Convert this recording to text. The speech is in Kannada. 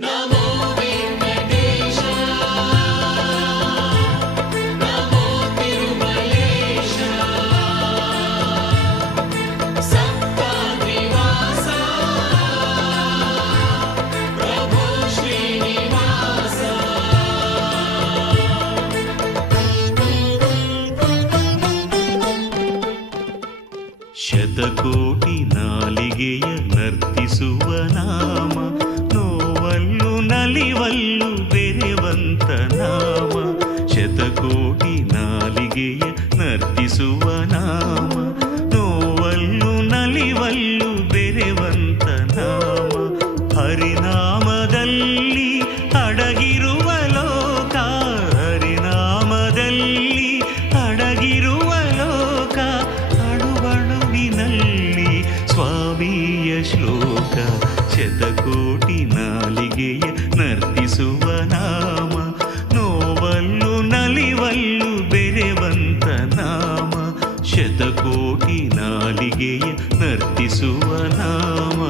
ನಮೋ ವೆಂಕಟೇಶ ನಮೋ ತಿರುಮಲೇಶ ಸಪ್ತದ್ರಿವಾಸ ಪ್ರಭು ಶ್ರೀನಿವಾಸ. ಶತಕೋಟಿ ನಾಲಿಗೆಯ ನರ್ತಿಸುವ ನಾಮ, ನೋವಲ್ಲು ನಲಿವಲ್ಲು ಬೆರೆವಂತ ನಾಮ. ಶತಕೋಟಿ ನಾಲಿಗೆಯ ನರ್ತಿಸುವ ನಾಮ, ನೋವಲ್ಲು ನಲಿವಲ್ಲು ಬೆರೆವಂತ ನಾಮ. ಹರಿನಾಮದಲ್ಲಿ ಅಡಗಿರುವ ಲೋಕ, ಹರಿನಾಮದಲ್ಲಿ ಅಡಗಿರುವ ಲೋಕ. ಅಣುವಣುವಿನಲ್ಲಿ ಸ್ವಾಮಿಯ ಶ್ಲೋಕ. ಶತಕೋಟಿ ನಾಲಿಗೆಯ ನರ್ತಿಸುವ ನಾಮ, ನೋವಲ್ಲು ನಲಿವಲ್ಲು ಬೆರೆವಂತ ನಾಮ. ಶತಕೋಟಿ ನಾಲಿಗೆಯ ನರ್ತಿಸುವ ನಾಮ.